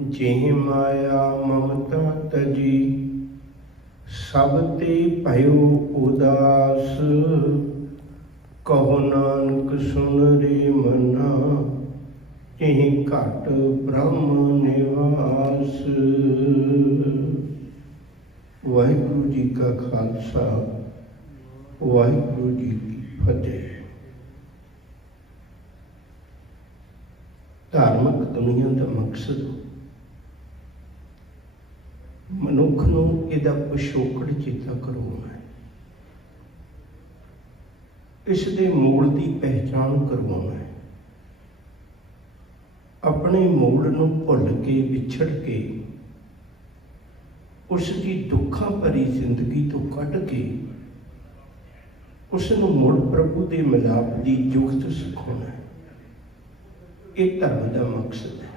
जेहि माया ममता तजी, सब ते भयो उदास। कहो नानक सुन रे मना, तिहि घट ब्रह्म निवास। वाहिगुरु जी का खालसा, वाहिगुरु जी की फतेह। धार्मिक दुनिया का मकसद मनुख नूं इहदा पिछोकड़ चेता करवाउणा है, इस दे मूल की पहचान करवाउणा है, अपने मूल नूं भुल के विछड़ के उसकी दुखों भरी जिंदगी तो कढ़ के उसनूं मुड़ प्रभु के मिलाप की जुगत सिखाउणा है। ये धर्म का मकसद है।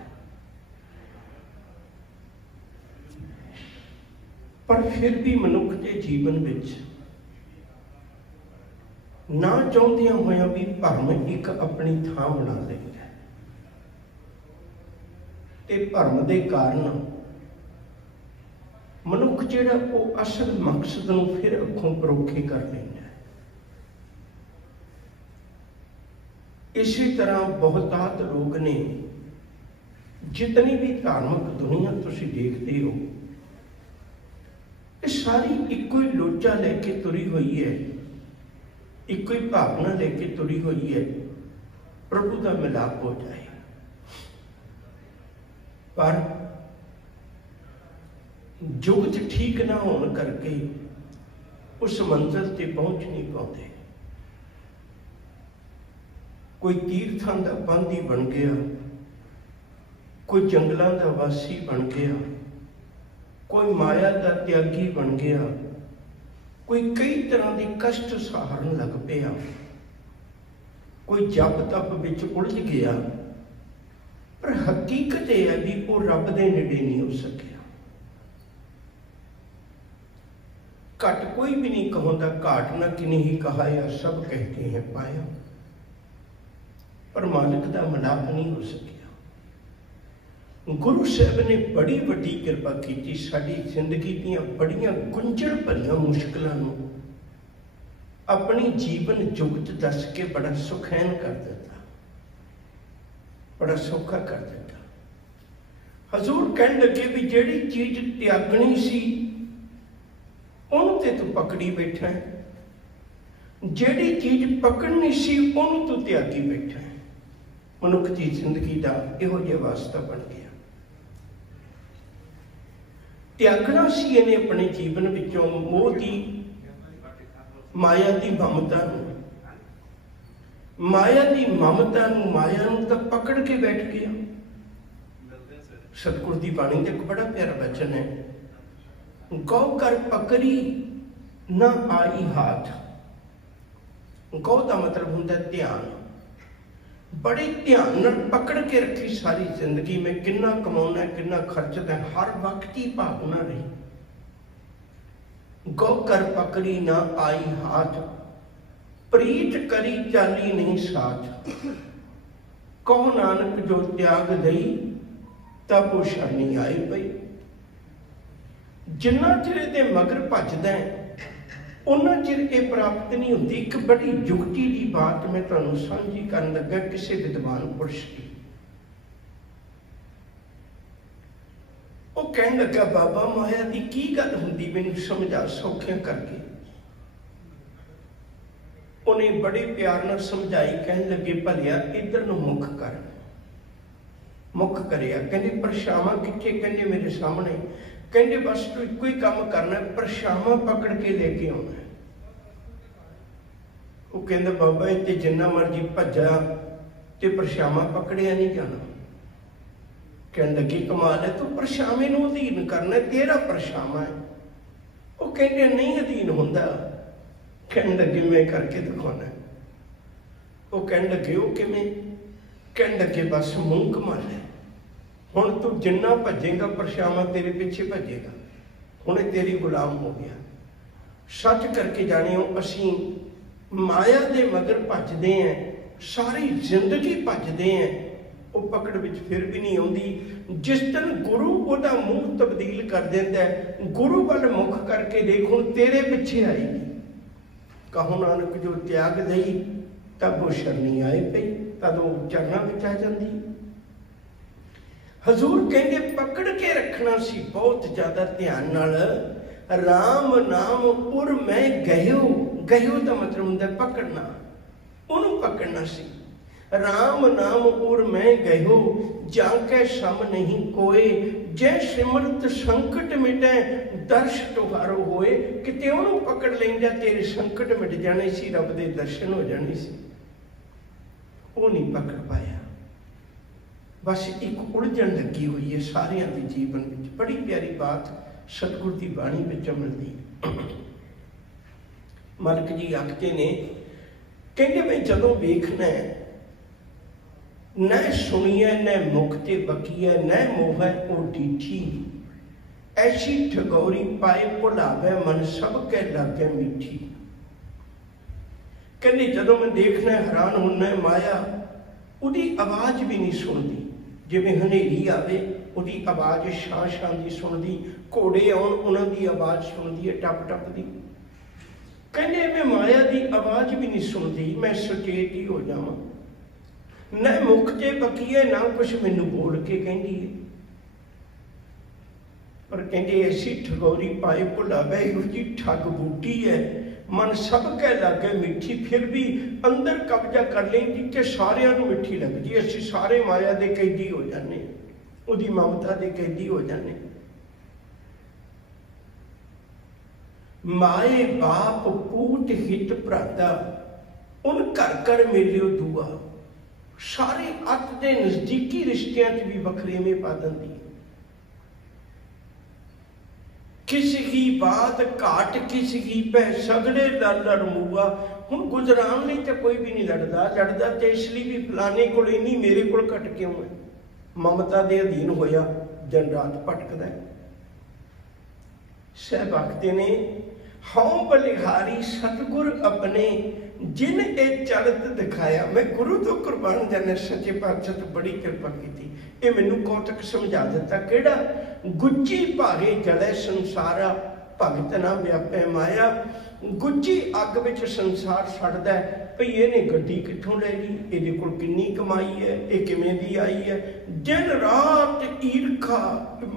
पर फिर भी मनुख के जीवन विच ना चाहदियां होया भी भरम एक अपनी थां बना लैंदा है ते भरम के कारण मनुख जिहड़ा वो असल मकसद नूं फिर अखों परोखे कर लैंदा है। इसी तरह बहुतात लोग ने, जितनी भी धार्मिक दुनिया तुसीं देखते हो, ये सारी इको ही लोचा लेके तुरी हुई है, इको ही भावना लेके तुरी हुई है, प्रभु का मिलाप हो जाए। पर जुगत ठीक ना होने करके उस मंजिल ते पहुंच नहीं पाते। कोई तीर्थां दा बंदी बन गया, कोई जंगलों का वासी बन गया, कोई माया का त्यागी बन गया, कोई कई तरह के कष्ट सहारन लग पिया, कोई जप तप विच उलझ गया। पर हकीकत यह है भी वो रब दे नेड़े नहीं हो सकिया। घट कोई भी नहीं कहता, घाट न किन्हीं ही कहा या सब कहते हैं पाया, पर मालिक का मिलाप नहीं हो सकिया। गुरु साहब ने बड़ी वड्डी कृपा की, साडी जिंदगी दीयां बड़ियां गुंझल भरियां मुश्किलों नूं अपनी जीवन जुगत दस के बड़ा सुखैन कर दिता, बड़ा सौखा कर दिता। हजूर कहन लगे भी जिहड़ी चीज त्यागनी सी उहनूं ते तू पकड़ी बैठा है, जिहड़ी चीज पकड़नी सी उहनूं तू त्यागी बैठा है। मनुख की जिंदगी का इहो जिहा वास्ता बन गया। त्यागना सी इहने अपने जीवन विचों मोह की, माया की ममता नूं, माया की ममता नूं, माया नूं तां पकड़ के बैठ गया। सतगुर की बाणी का एक बड़ा प्यारा वचन है, गौ कर पकड़ी ना आई हाथ। गौ का मतलब होता है ध्यान। बड़े ध्यान नाल पकड़ के रखी सारी जिंदगी में, कितना कमाना कितना खर्चता, हर वक्त ही भावना रही। गौ कर पकड़ी ना आई हाथ, प्रीत करी चाली नहीं साथ। कहो नानक जो त्याग दई, तब वो शानी आई पई। जिन्ना चिर इहदे मगर भजदा है उन्ना चिर ये प्राप्त नहीं होती। एक बड़ी जुगती की बात मैं तुहानूं साझी करन लगा किसी विद्वान पुरुष की। वो कहन लगा, बाबा माया की की गल हुंदी मैनूं समझा सौखियां करके। उन्हें बड़े प्यार नाल समझाई। कहन लगे, भलिया इधर नूं मुख कर। मुख करिया। कहंदे परछावां कित्थे? कहंदे मेरे सामने। कहंदे बस तू इको ही काम करना, परछावां पकड़ के लेके आउणा है। वो कहंदा, बाबा इत्थे जिन्ना मर्जी भज्जा ते परछावां पकड़िया नहीं जाना। कहन लगे, कमाल है, तू परछावे नूं अधीन करना, तेरा परछावां है। वो कहंदे नहीं अधीन हुंदा। कहन लगे, मैं करके दिखाना। वो कहन लगे, वो किवें? कहन लगे, बस मूँह घुमा ले, हुण तू जिन्ना भजेगा परछावां तेरे पीछे भजेगा, हुण तेरी गुलाम हो गया। सच करके जाने असीं माया दे मगर भजदे हैं, सारी जिंदगी भजदे हैं, वो पकड़ विच फिर भी नहीं आउंदी। जिस दिन गुरु उहदा मूँह तब्दील कर देंदा है, गुरु वाल मुख करके देख हुण तेरे पिछे आएगी। कहो नानक जो त्याग दई तब वो शरणी आए पई, तद वो चरना विच आ जांदी। हजूर कहंदे पकड़ के रखना सी बहुत ज्यादा ध्यान नाल। राम नाम उर मैं गयो, गयो का मतलब हुंदा पकड़ना, उन्होंने पकड़ना सी। राम नाम उर मैं गयो, जाके सम नहीं कोए, जै सिमरत संकट मिटै दर्श तुहारो होए। किते उन्होंने पकड़ लेंदा तेरे संकट मिट जाने सी, रब दे दर्शन हो जाने सी। वो नहीं पकड़ पाया, बस एक उलझन लगी हुई है सारियां दे जीवन में। बड़ी प्यारी बात सतगुर की बाणी में मिलती। मालक जी आखते ने, कहते मैं जदों वेखना न सुनिए न मुक्ते बकीए, न मोह ओ डीठी, ऐसी ठगौरी पाए भुलावे मन सब के लागे मीठी। कहते जदों मैं देखना हैरान होना माया उदी आवाज भी नहीं सुनती। जिवें हनेरी आवे उदी आवाज शां शां दी सुनदी, घोड़े आउण उन्हां दी आवाज सुनदी है टप टप दी। कहने मैं माया की आवाज भी नहीं सुनती, मैं सचेत ही हो जावां। न मुक्ते बकीए ना कुछ मैनू बोल के कहती है, पर कहते ऐसी ठगौरी पाए भुलावे, इहो जी ठग बूटी है मन सब कह लागे मीठी। फिर भी अंदर कब्जा कर लेंगी कि सारियां नूं मीठी लगदी। असीं सारे माया दे कैदी हो जाने, उहदी ममता दे कैदी हो जाने। माए बाप पूत हित भ्राता, उन घर घर मिलियो दुआ। सारे अत के नजदीकी रिश्तियां च भी वखरेवें पा दिंदी। किस की बात घाट किस की पै, सगड़े लड़ मुआ। हुण गुजरान लई तो कोई भी नहीं लड़दा, लड़दा तो इसलिए भी फलाने कोल नहीं, मेरे कोल घट क्यों है। ममता के अधीन होया दिन रात भटकदा है। साहब आखते ने, हौं बलिहारी सतगुर अपने, जिन ए चलत दिखाया। मैं गुरु तो कुर्बान जाने, सच्चे पातशाह तो बड़ी कृपा की। ये मैनू कौतक समझा दिता केड़ा, गुज्जी भागे जले संसारा, भगत ना व्यापे माया। गुज्जी अग विच संसार सड़दा है, भई इहने गड्डी कित्थों ले ली, इहदे कोल किन्नी कमाई है, ये किवें दी आई है। दिन रात ईरखा,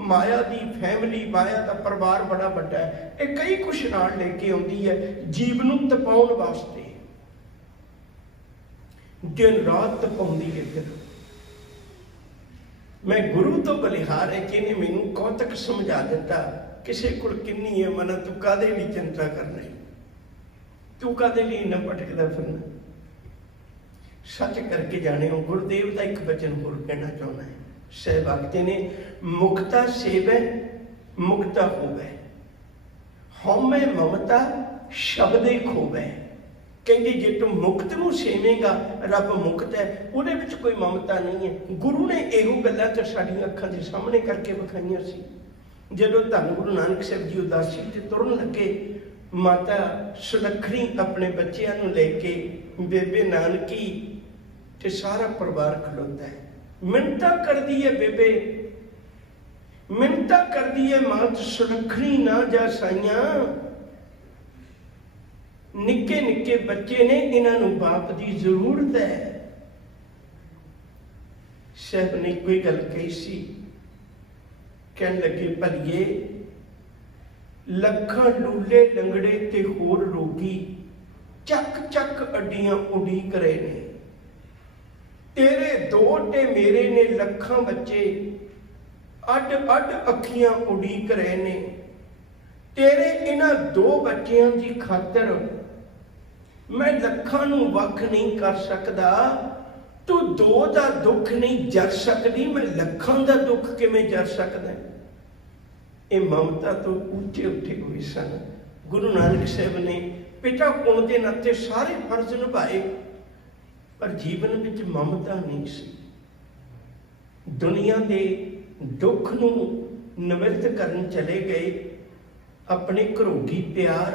माया दी फैमिली, माया का परिवार बड़ा वड्डा है, ये कई कुछ नाल लेके आउंदी है जीव नूं तपाउण वास्ते। दिन रात तपाउंदी है। फिर मैं गुरु तो बलिहार है कि मैनू कौतक समझा दिता, किसी को किन्नी है मना, तू कादे लिए चिंता करना, तू कादे लिए इन्ना भटकदा फिरना। सच करके जाने हो। गुरुदेव का एक वचन होर कहना चाहना है। साहब आखते ने, मुक्ता सेवै मुक्ता होवै, हौमै ममता शब्दे खोवै। कहते जे तू मुक्त नूं सेवेगा, रब मुक्त है, उहदे विच कोई ममता नहीं है। गुरु ने इहो गल्लां तो साडीआं अखां दे सामने करके विखाईआं सी। जदों धन गुरु नानक साहब जी उदासी ते तुरन लगे, माता सुलखणी अपने बच्चों नूं लेके, बेबे नानकी ते सारा परिवार खलोता है। मिन्नतां करदी है बेबे, मिन्नतां करदी है मात सुलखणी, ना जा साईयां, निक्के निक्के बच्चे ने, इन्हां नूं बाप की जरूरत है। साहब ने कोई गल कही सी, कहन लगे भलिए लखां लूले लंगड़े ते होर रोगी चक चक अड्डियां उड़ीक रहे ने, तेरे दो ते मेरे ने लखां बच्चे अड अड अखियां उड़ीक रहे ने। तेरे इन्हां दो बच्चियां की खातर मैं लखां नूं वख नहीं कर सकदा, तू दो दा दुख नहीं जर सकदी, मैं लखां दा दुख किवें जर सकदा। ये ममता तो ऊंचे उठे हुए सन। गुरु नानक साहब ने पिता होने के नाते सारे फर्ज निभाए, पर जीवन में ममता नहीं सी। दुनिया के दुख नूं निवृत्त करन चले गए, अपने घरोगी प्यार,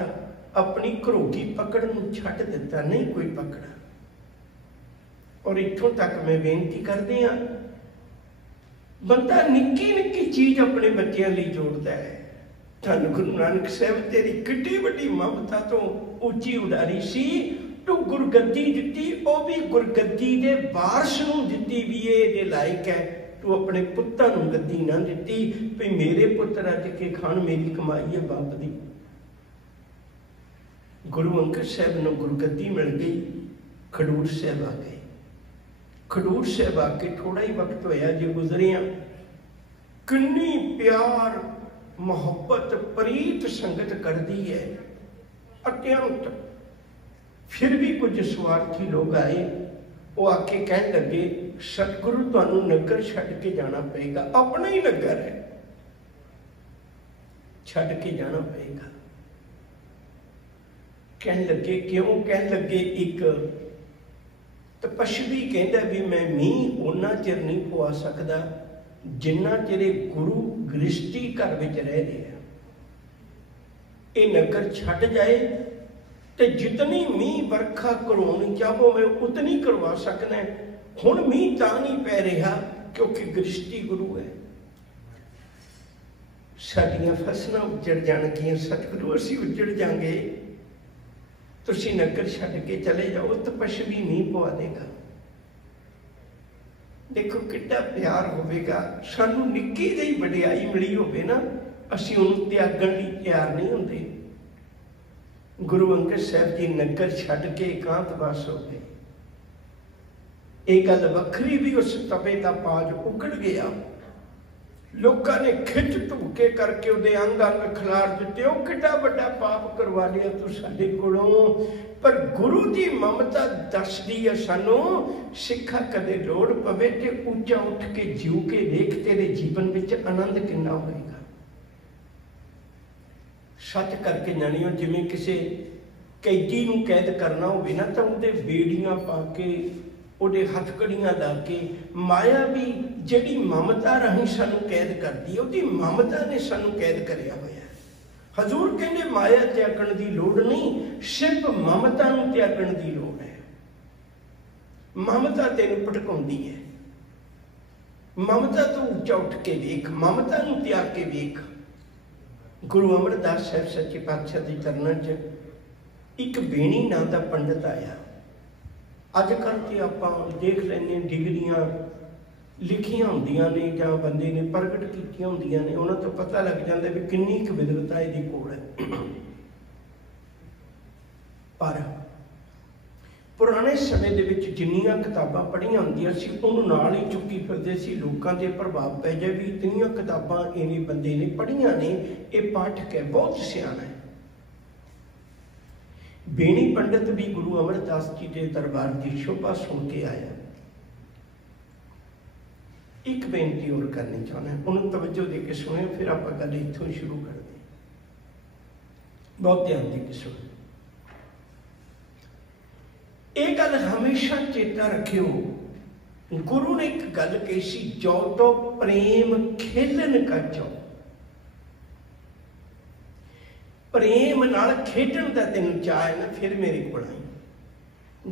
अपनी घरोगी पकड़ नूं छड्ड दिता, नहीं कोई पकड़ा। और इत्थों तक मैं बेनती करदी हां, बंदा निक्की निक्की चीज अपने बच्चों लिए जोड़ता है। धन गुरु नानक साहब तेरी किड्डी वड्डी ममता तो उची उडारी सी, तू गुरगद्दी दिती, वो भी गुरगद्दी दे वारस नूं दिती भी ये लायक है। तू अपने पुत्तां नूं गद्दी ना दिती भी मेरे पुत्र रज के खान, मेरी कमाई है बाप दी। गुरु अंगद साहब नूं गुरगद्दी मिल गई, खडूर साहब आ गए। खडूर साहब आके थोड़ा ही वक्त होया जो गुजरिया, किन्नी प्यार मोहब्बत प्रीत संगत करती है अत्यंत। फिर भी कुछ स्वार्थी लोग आए, वो आके कह लगे सतगुरु तुहानू नगर छड्ड के जाना पेगा, अपना ही नगर है, छड्ड के जाना पेगा। कह लगे क्यों? कह लगे एक तपस्वी कहता भी मैं मीह उन्ना चिर नहीं पवा सकता जिन्ना चिर गुरु गृहस्थी घर विच रह रहे हैं। ये नगर छट जाए तो जितनी मीह बरखा करवानी चाहो मैं उतनी करवा सकना। हुण मीह तां नहीं पै रहा क्योंकि गृहस्थी गुरु है। साडियां फसलां उजड़ जाणगियां, सतगुरु असीं उजड़ जांगे, तुसीं नगर छड्ड के चले जाओ, तपस्वी मीह पवा देगा। देखो कितना प्यार होगा। सानू निक्की जी वडियाई मिली होवे ना, असीं उहनूं त्यागण लई तैयार नहीं होंदे। गुरु अंगद साहब जी नगर छड्ड के एकांतवास हो गए। ये गल वखरी भी उस तवे का पाज उगड़ गया। लोगों ने खिच धूके करके उहदे अंग अंग खिलार दिते। वो कितना बड़ा पाप करवा लिया तू साडे कोलों। पर गुरु की ममता दसदी है सानू, सिखा कदे लोड़ पवे ते ऊंचा उठ के जीव के देख, तेरे जीवन विच आनंद कितना होएगा। सच करके जानियो, जिवें किसी कैदी नूं कैद करना होवे ना तां उहदे बेड़ियां पा के, उहदे हथकड़ियां ला के, माया भी जिहड़ी ममता राहीं सानू कैद करदी है, उहदी ममता ने सानू कैद करिया होया। हजूर कहते माया त्यागण की लोड़ नहीं, सिर्फ ममता नूं त्यागण की लोड़ है। ममता तेनू भटकाउंदी है। ममता तो उच्चा उठ के वेख, ममता नूं त्याग के वेख। गुरु अमरदास साहब सच्चे पातशाह के चरणों च एक बेणी नाम का पंडित आया। अजकल तो आप देख लेंगे डिग्रियां लिखियां होंदियां ने जां बंदे ने प्रगट कीतियां होंदियां ने, उन्हां तो पता लग जाता भी किन्नी क विद्वता इहदी कोल है। पर पुराने समय दे विच जिन्नियां किताबां पढ़ियां होंदियां सी उहनूं नाल ही चुक्की फिरदे सी। लोकां ते प्रभाव पै जाए भी इतनियां किताबां इन्हें बंदे ने पढ़ियां ने, ये पाठक है, बहुत सियाणा है। बेणी पंडित भी गुरु अमरदास जी के दरबार की शोभा सुन के आया। एक बेनती और करनी चाहना, उन्होंने तवज्जो दे के सुने, फिर आप गल इत्थों ही शुरू कर दें। बहुत ध्यान दे के सुने। एक गल हमेशा चेता रखियो, गुरु ने एक गल कही सी, जो तो प्रेम खेलन का चौ। प्रेम नाल खेडण दा तैनूं चाह है ना, फिर मेरे कोल आई।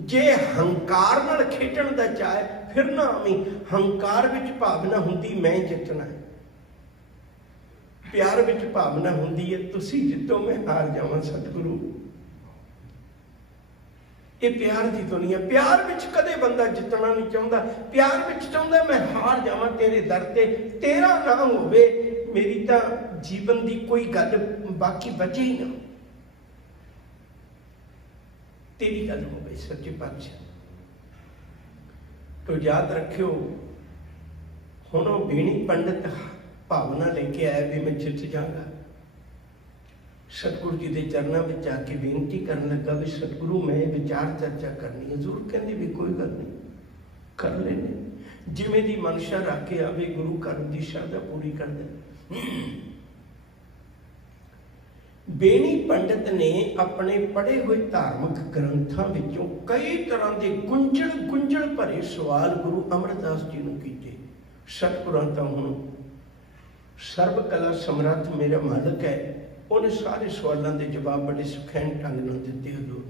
जे हंकार नाल खेडण दा चाह है फिर ना आवी। हंकार विच भावना हुंदी मैं जितना है, प्यार विच भावना हुंदी है तुसीं जितो मैं हार जावां। सतगुरु ये प्यार की दुनिया, प्यार विच कदे बंदा जितना नहीं चाहता, प्यार विच चाहता मैं हार जावां तेरे दर ते, तेरा ना होवे, मेरी तो जीवन की कोई गल बाकी बचे ही ना, तेरी गल हो गई। सच्चे पातशाह तो याद रखियो, हुण वो बेणी पंडित भावना लेके आया भी मैं जित जाऊंगा। सतगुरु जी के चरणों में जाके बेनती करने लगा भी सतगुरु मैं विचार चर्चा करनी है। जरूर कहते भी कोई गल नहीं, कर लेने, जिमें दी मनशा रख के आवे गुरु घर की श्रद्धा पूरी कर दे। बेणी पंडित ने अपने पढ़े हुए धार्मिक ग्रंथों विचों कई तरह के गुंझल भरे सवाल गुरु अमरदास जी ने किए। सतगुरां तां हुण सर्व कला समर्थ मेरा मालक है, उन्हें सारे सवालों के जवाब बड़े सुखैन ढंग नाल दिते। हजूर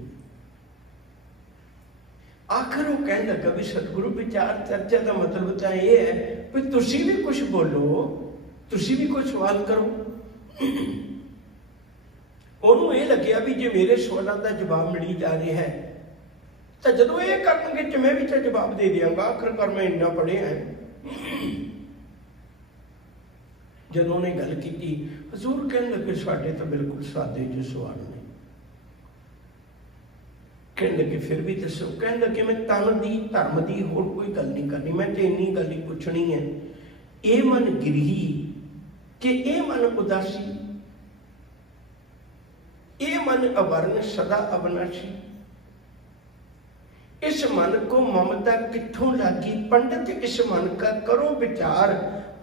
आखिर वो कह लगा भी सतगुरु विचार चर्चा का मतलब तो ये है भी तुसी भी कुछ बोलो, तुसी भी कोई सवाल करो। उन्होंने ये लग्या भी जे मेरे सवालों का जवाब मिली जा रहा है तो जो ये करनगे तो मैं भी तो जवाब दे देंगा, आखिरकार मैं इन्ना पढ़िया है। जब उन्होंने गल की हजूर कह लगे साढ़े तो बिल्कुल सादे जो सवाल ने। कह लगे फिर भी दसो। कह लगे मैं तन दी धर्म की होर कोई गल नहीं करनी, मैं तो इन्नी गल ही पूछनी है। ये मन गिरही कि ये मन उदासी, ये मन अवर्ण सदा अविनाशी, इस मन को ममता कित्थों लागी। पंडित इस मन का करो विचार,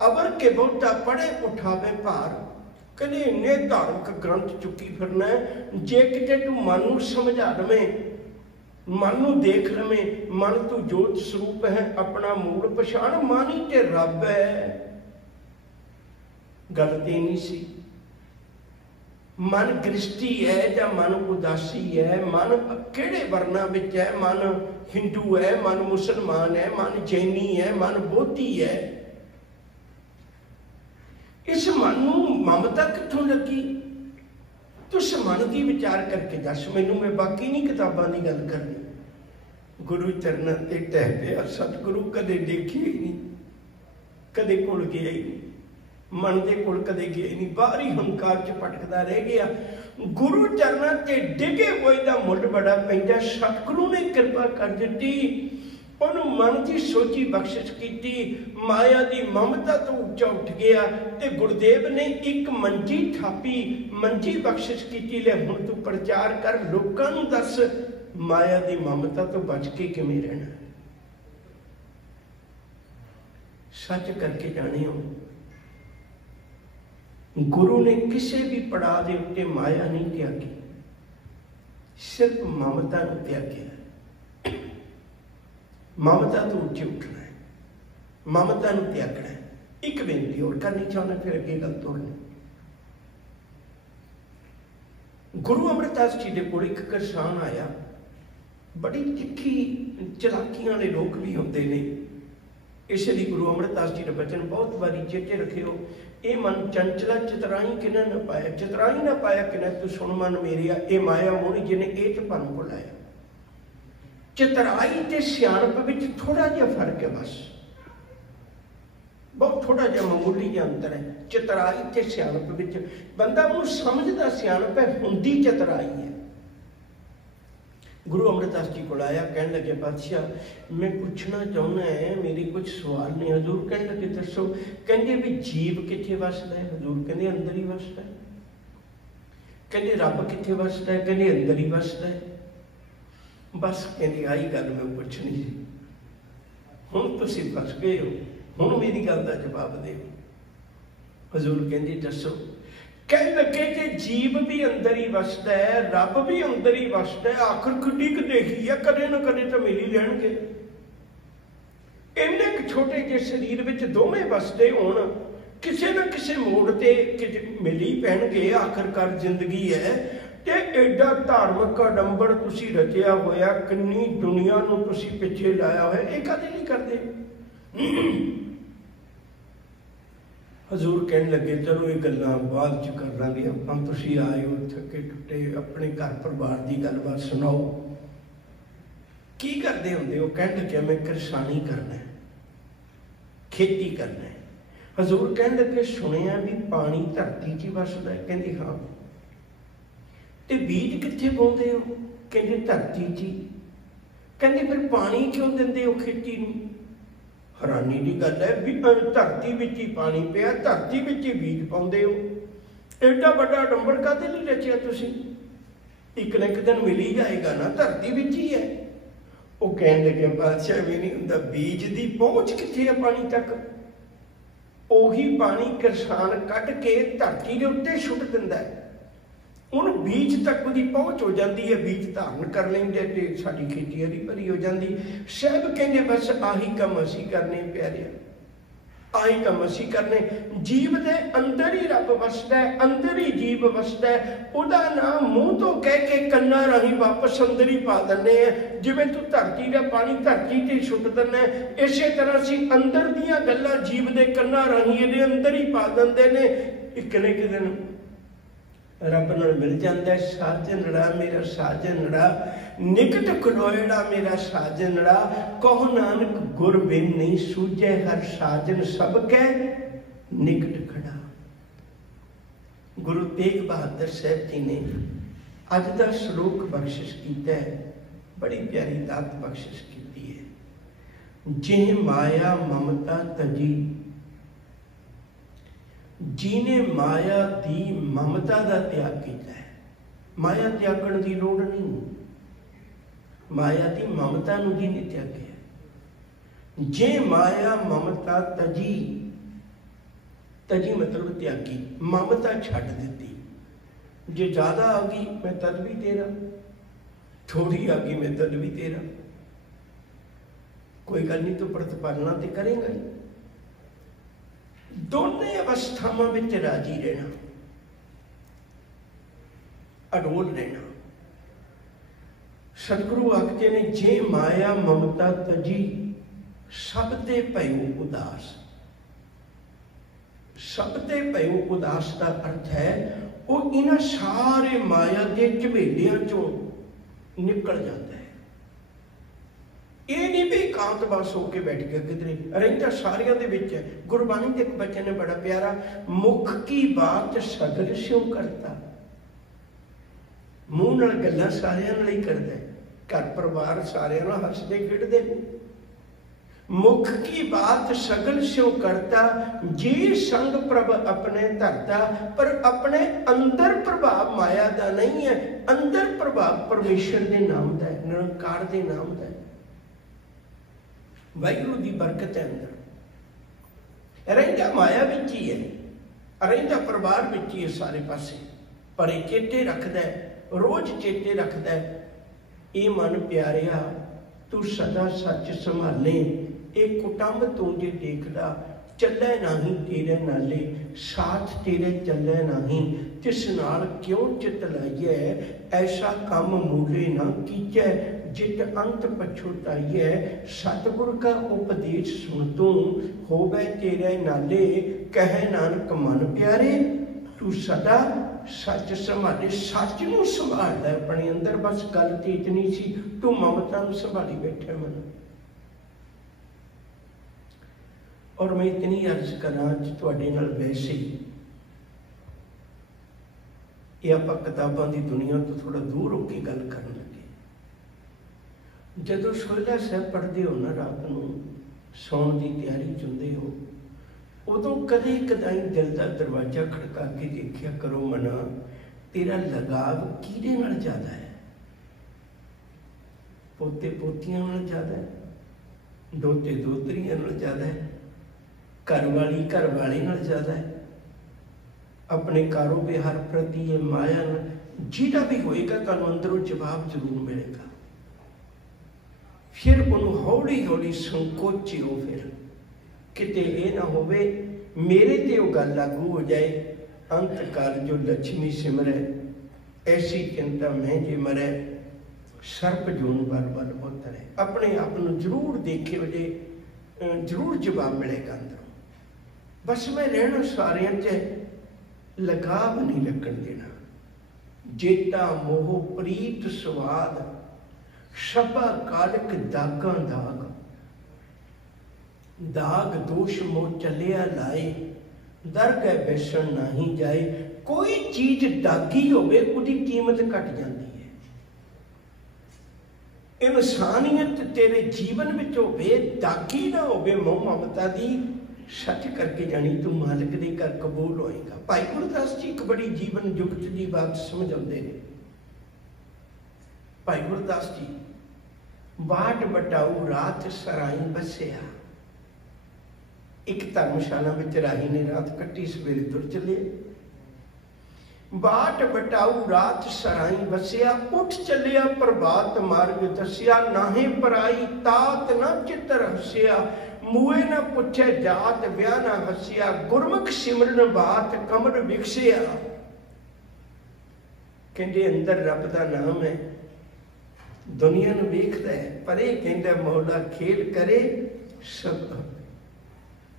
अबर के बहुता पढ़े उठावे भार। कहने इन्ने धार्मिक ग्रंथ चुकी फिरना है, जे किते तू मन नूं समझा लवें, मन नूं देख लवें, मन तू जोत स्वरूप है, अपना मूल पछाण, मन ही ते रब है। गल ते नहीं सी। मन गृष्टि है या मन उदासी है, मन किहड़े वर्णा विच है, मन हिंदू है, मन मुसलमान है, मन जैनी है, मन बोधी है। इस मन नूं ममता कित्थों लगी? तू इस मन की विचार करके दस मैनू, मैं बाकी नहीं किताबां की गल करनी। गुरु चरनां ते टह पिया, सतगुरु कदे देखी ही नहीं, कदे कोल गया ही नहीं, मन के कोल कदे गया ही नहीं, बाहरी हंकार च भटकदा रह गया। गुरु चरनां ते डिगे कोई दा मुल बड़ा पैंदा। सतगुरु ने कृपा कर दी, उन्होंने मन की सोची बख्शिश की, माया की ममता तो उच्चा उठ गया। ते गुरुदेव ने एक मंजी थापी, मंजी बख्शिश की, ले हुण तू प्रचार कर, लोकां नूं दस माया की ममता तो बच के किवें रहना। सच करके जाने हो, गुरु ने किसी भी पड़ाव के उत्ते माया नहीं त्यागी, सिर्फ ममता नूं त्यागिया। ममता तो उच्चे उठना है, ममता नूं त्यागना है। एक बेनती और करनी चाहना, फिर अगे गल तोड़नी। गुरु अमरदास जी के कोल एक किसान आया, बड़ी तिखी चलाकियां वाले लोग भी होंदे ने, इसलिए गुरु अमरदास जी ने वचन बहुत बारी चेते रखियो। ये मन चंचला चितराई किने न पाया, चितराई ना पाया किने तू सुन मन मेरिया, ये माया मोही जिन्हें ये च भन भुलाया। चितराई ते सियाणप विच थोड़ा जिहा फर्क है, बस बहुत थोड़ा जिहा मामूली जिहा अंतर है। चितराई ते सियाणप विच बंदा उन्हें समझदा सियाणप है, हुंदी चितराई है। गुरु अमरदास जी को आया, कह लगे बादशाह मैं पूछना चाहना है, मेरे कुछ सवाल ने। हजूर कह लगे दसो। कहते भी जीव कित्थे वसदा है? हजूर कहते अंदर ही वसदा है। कहते रब कित्थे वसदा है? कहते अंदर ही वसदा है। बस कहते आई गल मैं पूछनी सी, हुण तुसीं फस गए हो, हुण मेरी गल का जवाब दे। हजूर कहते दसो। कह लगे कि जीव भी अंदर ही वसदा है, रब भी अंदर ही वसदा है, आखिर किड्डी क देखी है, कदे ना कदे तो मिल ही लैणगे। इन्ने क छोटे जे शरीर विच दोवें वसदे होण, किसी न किसी मोड़ ते मिल ही पैणगे, आखिरकार जिंदगी है। ते एडा धार्मिक आडंबर तुसीं रचिया होया, किन्नी दुनिया नूं तुसीं पिछे लाया होया, ये कदे नहीं करदे। हजूर कहने लगे चलो ये गल्लां बाद च कर लांगे, हम तुसीं आए हो थके टुटे, अपने घर परिवार की गलबात सुनाओ, की करते होंदे हो? कहने लगे मैं किसानी करना है, खेती करना है। हजूर कहने लगे सुनिया भी पानी धरती च वसदा है? कहंदे हाँ। ते बीज कित्थे बोंदे हो? कहंदे धरती च। कहंदे फिर पानी क्यों दिंदे हो खेती नूं? हैरानी की गल है भी धरती विच ही पानी पिया, धरती विच ही बीज पाउंदे हो, एडा बड़ा डंबर काहदे लई रचिया तुसीं? एक न एक दिन मिल ही जाएगा ना, धरती विच ही है। वो कहण लगे बादशाह भी नहीं हुंदा, बीज की पहुँच कित्थे है पानी तक? उही पानी किसान कढ के धरती के उत्ते सुट दिंदा है, उन बीज तक उसकी पहुँच हो जाती है, बीज धारण कर लेंगे तो साडी खेती हरी भरी हो जाती। साहब कहते बस आही काम असीं करने प्यारे, ਆਹੀ ਕੰਮ ਅਸੀਂ ਕਰਨੇ। ਜੀਵ ਦੇ ਅੰਦਰ ਹੀ ਰੱਬ ਵਸਦਾ ਹੈ, ਅੰਦਰ ਹੀ ਜੀਵ ਵਸਦਾ ਹੈ। ਉਹਦਾ ਨਾਮ ਮੂੰਹ ਤੋਂ ਕਹਿ ਕੇ ਕੰਨਾਂ ਰਾਹੀਂ ਵਾਪਸ ਅੰਦਰ ਹੀ ਪਾ ਦਿੰਦੇ ਆ। ਜਿਵੇਂ ਤੂੰ ਧਰਤੀ ਦਾ ਪਾਣੀ ਧਰਤੀ ਤੇ ਸੁੱਟ ਦਿੰਦਾ, ਇਸੇ ਤਰ੍ਹਾਂ ਅਸੀਂ ਅੰਦਰ ਦੀਆਂ ਗੱਲਾਂ ਜੀਵ ਦੇ ਕੰਨਾਂ ਰਾਹੀਂ ਇਹਦੇ ਅੰਦਰ ਹੀ ਪਾ ਦਿੰਦੇ ਨੇ। ਇੱਕ ਨਾ ਇੱਕ ਦਿਨ ਰੱਬ ਨਾਲ ਮਿਲ ਜਾਂਦਾ ਹੈ। ਸਾਜਨੜਾ ਮੇਰਾ ਸਾਜਨੜਾ, ਨਿਕਟ ਖਲੋਇੜਾ ਮੇਰਾ ਸਾਜਨੜਾ, ਕਹੋ ਨਾਨਕ ਗੁਰ ਬਿਨ ਨਹੀਂ ਸੂਝੇ ਹਰ ਸਾਜਨ ਸਭ ਕੈ ਨਿਕਟ ਖੜਾ। ਗੁਰੂ ਤੇਗ ਬਹਾਦਰ ਸਾਹਿਬ ਜੀ ਨੇ ਅੱਜ ਦਾ ਸ਼ਲੋਕ ਬਖਸ਼ਿਸ਼ ਕੀਤਾ ਹੈ, ਬੜੀ ਪਿਆਰੀ ਦਾਤ ਬਖਸ਼ਿਸ਼ ਕੀਤੀ ਹੈ। ਜਿਹ ਮਾਇਆ ਮਮਤਾ ਤਜੀ, ਜਿਹਨੇ ਮਾਇਆ ਦੀ ਮਮਤਾ ਦਾ ਤਿਆਗ ਕੀਤਾ ਹੈ। ਮਾਇਆ ਤਿਆਗਣ ਦੀ ਲੋੜ ਨਹੀਂ, ਮਾਇਆ ਦੀ ਮਮਤਾ ਨੂੰ ਜਿਹਨੇ ਤਿਆਗਿਆ। ਜੇ ਮਾਇਆ ਮਮਤਾ ਤਜੀ, ਤਜੀ ਮਤਲਬ ਤਿਆਗੀ, ਮਮਤਾ ਛੱਡ ਦਿੱਤੀ। ਜੇ ਜ਼ਿਆਦਾ ਆ ਗਈ ਮੈਂ ਤਦ ਵੀ ਤੇਰਾ, ਥੋੜੀ ਆ ਗਈ ਮੈਂ ਤਦ ਵੀ ਤੇਰਾ। ਕੋਈ ਗੱਲ ਨਹੀਂ, ਤੂੰ ਪ੍ਰਤਿਪਾਲਨਾ ਤੇ ਕਰੇਗਾ ਹੀ। ਦੋਨੇ ਅਵਸਥਾਵਾਂ ਵਿੱਚ ਰਾਜੀ ਰਹਿਣਾ, ਅਡੋਲ ਰਹਿਣਾ। ਸਤਿਗੁਰੂ ਆਖਦੇ ਨੇ ਜੇ ਮਾਇਆ ਮਮਤਾ ਤਜੀ, ਸਭ ਤੇ ਭਇਓ ਉਦਾਸ। ਸਭ ਤੇ ਭਇਓ ਉਦਾਸ ਦਾ ਅਰਥ ਹੈ ਉਹ ਇਹਨਾਂ ਸਾਰੇ ਮਾਇਆ ਦੇ ਝਵੇਲਿਆਂ ਚੋਂ ਨਿਕਲ ਜਾਂਦਾ ਹੈ। ਇਹ ਨਹੀਂ ਵੀ ਇਕਾਂਤ ਬਸ ਹੋ ਕੇ ਬੈਠ ਗਿਆ ਕਿਧਰੇ, ਰਹਿੰਦਾ ਸਾਰਿਆਂ ਦੇ ਵਿੱਚ ਹੈ। ਗੁਰਬਾਣੀ ਦੇ ਇੱਕ ਬਚਨ ਹੈ ਬੜਾ ਪਿਆਰਾ, ਮੁਖ ਕੀ ਬਾਤ ਸਗਲ ਸਿਉ ਕਰਤਾ। ਮੂੰਹ ਨਾਲ ਗੱਲਾਂ ਸਾਰਿਆਂ ਨਾਲ ਹੀ ਕਰਦਾ, ਘਰ ਪਰਿਵਾਰ ਸਾਰਿਆਂ ਨਾਲ ਹੱਸਦੇ ਖੇਡਦੇ ਨੇ। ਮੁਖ ਕੀ ਬਾਤ ਸਗਲ ਸਿਉ ਕਰਤਾ, ਜੀ ਸੰਗ ਪ੍ਰਭ ਆਪਣੇ ਧਰਤਾ। ਪਰ ਆਪਣੇ ਅੰਦਰ ਪ੍ਰਭਾਵ ਮਾਇਆ ਦਾ ਨਹੀਂ ਹੈ, ਅੰਦਰ ਪ੍ਰਭਾਵ ਪਰਮੇਸ਼ਰ ਦੇ ਨਾਮ ਦਾ ਹੈ, ਨਿਰੰਕਾਰ ਦੇ ਨਾਮ ਦਾ ਹੈ। ਵਾਹਿਗੁਰੂ ਦੀ ਬਰਕਤ ਹੈ ਅੰਦਰ। ਰਹਿੰਦਾ ਮਾਇਆ ਵਿੱਚ ਹੀ ਹੈ, ਰਹਿੰਦਾ ਪਰਿਵਾਰ ਵਿੱਚ ਹੀ ਹੈ ਸਾਰੇ ਪਾਸੇ। ਪਰ ਇਹ ਚੇਤੇ ਰੱਖਦਾ ਹੈ, ਰੋਜ਼ ਚੇਤੇ ਰੱਖਦਾ ਹੈ, ਇਹ ਮਨ ਪਿਆਰਿਆ ਤੂੰ ਸਦਾ ਸੱਚ ਸੰਭਾਲੇ। ਇਹ ਕੁਟੰਬ ਤੂੰ ਜੇ ਦੇਖਦਾ, ਚੱਲੇ ਨਹੀਂ ਤੇਰੇ ਨਾਲੇ, ਸਾਥ ਤੇਰੇ ਚੱਲੇ ਨਹੀਂ। ਤਿਸ ਨਾਲ ਕਿਉਂ ਚਿਤ ਲਾਈਐ, ਐਸਾ ਕੰਮ ਮੂਲੇ ਨਾ ਕੀਜੈ। ਜਿਤ ਅੰਤ ਪਛੁਤਾਈਐ, ਸਤਿਗੁਰ ਕਾ ਉਪਦੇਸ਼ ਸੁਣ ਤੂੰ, ਹੋਵੇ ਤੇਰੇ ਨਾਲੇ। ਕਹੇ ਨਾਨਕ ਮਨ ਪਿਆਰੇ, ਤੂੰ ਸਦਾ ਸੱਚ ਸੰਭਾਲੇ। ਸੱਚ ਨੂੰ ਸੰਭਾਲਦਾ ਆਪਣੇ ਅੰਦਰ। ਬਸ ਗੱਲ ਤੇ ਇਤਨੀ ਸੀ, ਤੂੰ ਮਮਤਾ ਨੂੰ ਸੰਭਾਲੀ ਬੈਠਾ ਮਨ। ਔਰ ਮੈਂ ਇਤਨੀ ਅਰਜ਼ ਕਰਾਂ ਅੱਜ ਤੁਹਾਡੇ ਨਾਲ, ਵੈਸੇ ਹੀ ਇਹ ਆਪਾਂ ਕਿਤਾਬਾਂ ਦੀ ਦੁਨੀਆ ਤੋਂ ਥੋੜਾ ਦੂਰ ਹੋ ਕੇ ਗੱਲ ਕਰਨ ਲੱਗੇ। ਜਦੋਂ ਸੋਹਿਲਾ ਸਾਹਿਬ ਪੜ੍ਹਦੇ ਹੋ ਨਾ, ਰਾਤ ਨੂੰ ਸੌਣ ਦੀ ਤਿਆਰੀ ਚ ਹੁੰਦੇ ਹੋ, ਉਦੋਂ ਕਦੇ ਕਦਾਈ ਦਿਲ ਦਾ ਦਰਵਾਜ਼ਾ ਖੜਕਾ ਕੇ ਦੇਖਿਆ ਕਰੋ, ਮਨਾ ਤੇਰਾ ਲਗਾਵ ਕਿਹਦੇ ਨਾਲ ਜ਼ਿਆਦਾ ਹੈ? ਪੋਤੇ ਪੋਤੀਆਂ ਨਾਲ ਜ਼ਿਆਦਾ ਹੈ, ਦੋਤੇ ਦੋਤਰੀਆਂ ਨਾਲ ਜ਼ਿਆਦਾ ਹੈ, ਘਰ ਵਾਲੀ ਘਰ ਵਾਲੇ ਨਾਲ ਜ਼ਿਆਦਾ ਹੈ, ਆਪਣੇ ਕਾਰੋਬਾਰ ਪ੍ਰਤੀ ਇਹ ਮਾਇਆ ਨਾਲ? ਜਿਹਦਾ ਵੀ ਹੋਏਗਾ ਤੁਹਾਨੂੰ ਅੰਦਰੋਂ ਜਵਾਬ ਜ਼ਰੂਰ ਮਿਲੇਗਾ। ਫਿਰ ਉਹਨੂੰ ਹੌਲੀ ਹੌਲੀ ਸੰਕੋਚਿਓ, ਫਿਰ ਕਿਤੇ ਇਹ ਨਾ ਹੋਵੇ ਮੇਰੇ ਤੇ ਉਹ ਗੱਲ ਲਾਗੂ ਹੋ ਜਾਏ, ਅੰਤ ਕਾਲ ਜੋ ਲక్ష్ਮੀ ਸਿਮਰੈ, ਐਸੀ ਚਿੰਤਾ ਮੈਂ ਜੇ ਮਰੈ, ਸਰਪ ਜੂਨ ਬਲ ਬਲ ਉਤਰੈ। ਆਪਣੇ ਆਪ ਨੂੰ ਜ਼ਰੂਰ ਦੇਖਿਓ ਜੇ, ਜ਼ਰੂਰ ਜਵਾਬ ਮਿਲੇਗਾ ਅੰਦਰੋਂ। ਬਸ ਮੈਂ ਰਹਿਣਾ ਸਾਰਿਆਂ 'ਚ, ਲਗਾਵ ਨਹੀਂ ਲੱਗਣ ਦੇਣਾ। ਜੇਤਾ ਮੋਹ ਪ੍ਰੀਤ ਸਵਾਦ, ਸ਼ਬਾ ਕਾਲਕ ਦਾਗਾਂ ਦਾਗ। ਦਾਗ ਦੋਸ਼ ਮੋਹ ਚੱਲਿਆ ਲਾਏ, ਦਰਗਹਿ ਬੈਸਣ ਨਹੀਂ ਜਾਏ। ਕੋਈ ਚੀਜ਼ ਦਾਗੀ ਹੋਵੇ ਉਹਦੀ ਕੀਮਤ ਘਟ ਜਾਂਦੀ ਹੈ। ਇਨਸਾਨੀਅਤ ਤੇਰੇ ਜੀਵਨ ਵਿੱਚ ਹੋਵੇ, ਦਾਗੀ ਨਾ ਹੋਵੇ ਮੋਹ ਮਮਤਾ ਦੀ, ਸੱਚ ਕਰਕੇ ਜਾਣੀ ਤੂੰ ਮਾਲਕ ਦੇ ਘਰ ਕਬੂਲ ਹੋਏਗਾ। ਭਾਈ ਗੁਰਦਾਸ ਜੀ ਇੱਕ ਬੜੀ ਜੀਵਨ ਜੁਗਤ ਦੀ ਬਾਤ ਸਮਝਾਉਂਦੇ ਨੇ। ਭਾਈ ਗੁਰਦਾਸ ਜੀ, ਬਾਟ ਬਟਾਊ ਰਾਤ ਸਰਾਈ ਬਸਿਆ। ਇੱਕ ਧਰਮਸ਼ਾਲਾ ਵਿੱਚ ਰਾਹੀ ਨੇ ਰਾਤ ਕੱਟੀ, ਸਵੇਰੇ ਤੁਰ ਚੱਲੇ। ਬਾਟ ਬਟਾਊ ਰਾਤ ਸਰਾਈ ਬਸਿਆ, ਉੱਠ ਚੱਲਿਆ ਪ੍ਰਭਾਤ ਮਾਰਗ ਦੱਸਿਆ। ਨਾਹੇ ਪਰਾਈ ਤਾਤ ਨਾ ਚਿੱਤਰ ਹਸਿਆ, मूए न पुछे जात ब्याह न हसिया गुरमुख सिमरन बात कमर विकसिया। कहते अंदर रब का नाम है, दुनिया नूं वेखदा है पर यह कहता मौला खेल करे सब,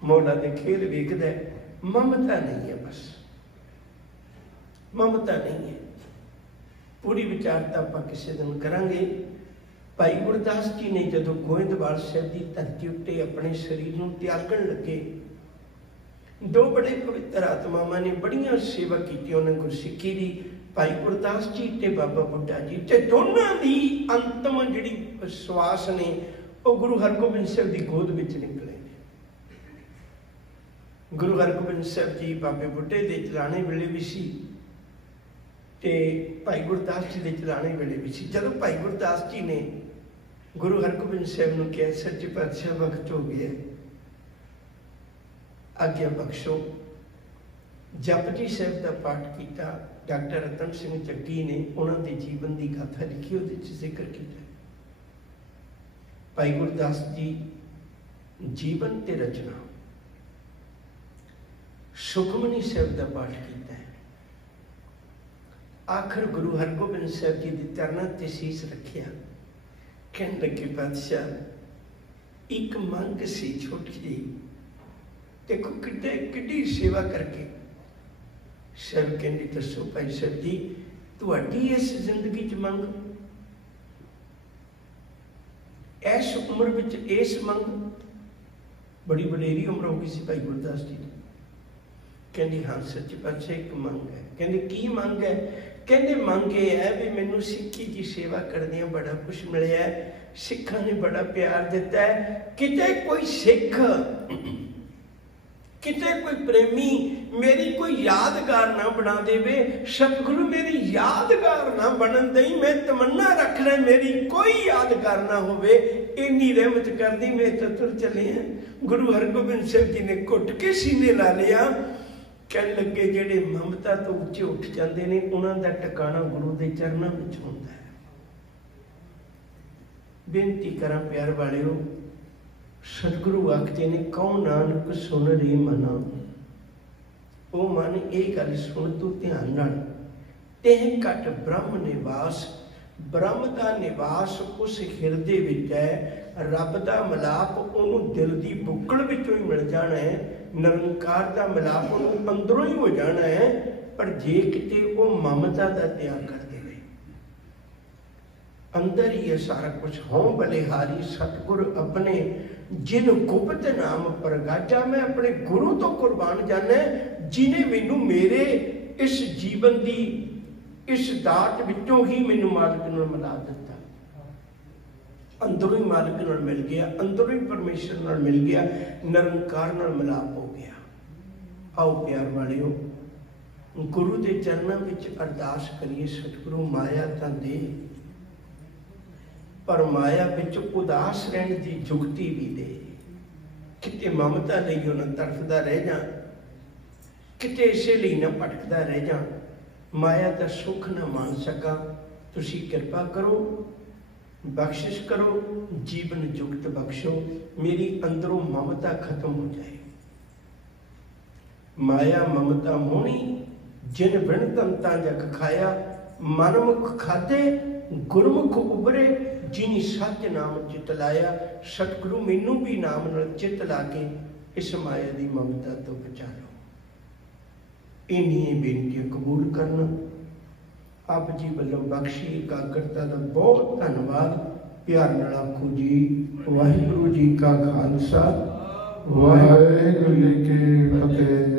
मौला दे खेल वेखदा है। ममता नहीं है, बस ममता नहीं है। पूरी विचारता आपां किसी दिन करांगे। भाई गुरदास जी ने जदों गोइंदवाल साहिब की धरती उत्ते अपने शरीर नूं त्यागण लगे, दो बड़े पवित्र आत्मावां ने बड़ियां सेवा की उन्हें गुरसिੱਖੀ दी। भाई गुरदास जी ते बाबा बुड्ढा जी ते दोनों की अंतिम जिहड़ी सवास ने वो गुरु हरगोबिंद साहिब की गोद विच निकले। गुरु हरगोबिंद साहिब जी बाबे बुड्ढे दे चलाने वेले भी सी ते भाई गुरदास जी के चलाने वेले भी सी। जदों भाई गुरदास जी ने गुरु हरगोबिंद साहिब नूं कहा सच्चे पातशाह वक्त हो गया, आग्या बख्शो। जपजी साहिब का पाठ किया। डॉक्टर रतन सिंह जग्गी ने उन्होंने जीवन की गाथा लिखी, उहदे विच जिक्र किया भाई गुरदास जी जीवन ते रचना। सुखमनी साहिब का पाठ किया है। आखिर गुरु हरगोबिंद साहिब जी के चरणों ते शीश रखिया। कहने लगे पातशाह एक मंग सी छोटी जी, देखो किड्डी सेवा करके। साहब कहते दसो भाई साहब जी तुहाडी इस जिंदगी च मंग, इस उम्र विच इस मंग, बड़ी वडेरी उम्र हो गई सी भाई गुरदास जी की। कहते हाँ सच्चे पातशाह एक मंग है। कहते की मंग है? कहते मंग ये है भी मैनू सिक्खी की सेवा करदे बड़ा कुछ मिलिया है, सिखां ने बड़ा प्यार दिता है। किते कोई सिख, किते कोई प्रेमी मेरी कोई यादगार ना बना देवे। सतगुरु मेरी यादगार ना बनन दई, मैं तमन्ना रखना मेरी कोई यादगार ना होवे, इन्नी रहमत कर दी। मैं तो तुर चले हैं। गुरु हरगोबिंद साहिब जी ने घुट के सीने ला लिया। कहने लगे जेडे ममता तो उच्चे उठ जाते हैं उन्हों का टिकाणा गुरु के चरणों में होता है। बेनती करा प्यार वालिओ, सतगुरु आखते ने कौन नानक सुन रे मना, ओ मन ये गल सुन तू ध्यान नाल। तेह घट ब्रह्म निवास, ब्रह्म का निवास उस हिरदे विच है। रब का मिलाप उन्होंने दिल की बुक्कड़ विचों ही मिल जाना है। निरंकार का मिलाप उन्होंने अंदरों ही हो जाना है। पर जे किते वो ममता का त्याग कर दे, अंदर ही है सारा कुछ। हों बलिहारी सतगुर अपने जिन गुप्त नाम प्रगाजा, मैं अपने गुरु तो कुर्बान जाना जिन्हें मैनू मेरे इस जीवन की इस दात विचों ही मैनू मालिक नाल मिला दिता। अंदरों ही मालिक नाल मिल गया, अंदरों ही परमेश्वर नाल मिल गया, निरंकार नाल मिलाप हो गया। आओ प्यार वालिओ गुरु के चरणों में अरदास करिए, सतगुरु माया तां दे, पर माया विच उदास रहने की जुगती भी दे। किते ममता नहीं ना तड़फदा रह जा, किते इसे लिए ना भटकदा रह जा, माया का सुख ना मान सका। तुसी कृपा करो, बख्शिश करो, जीवन जुगत बख्शो, मेरी अंदरों ममता खत्म हो जाए। माया ममता मोहनी जिन बिन तंता जग खाया, मनमुख खाते गुरमुख उबरे, जिनी सच नाम चित लाया। सतगुरु मैनू भी नाम नाल चित ला के इस माया की ममता तो बचा लो। इन्नी बेनतियां कबूल करना। आप जी वालों बख्शी एकाग्रता का बहुत धन्यवाद। प्यार नाल आखो जी वाहिगुरू जी का खालसा, वाहिगुरू जी की फतेह।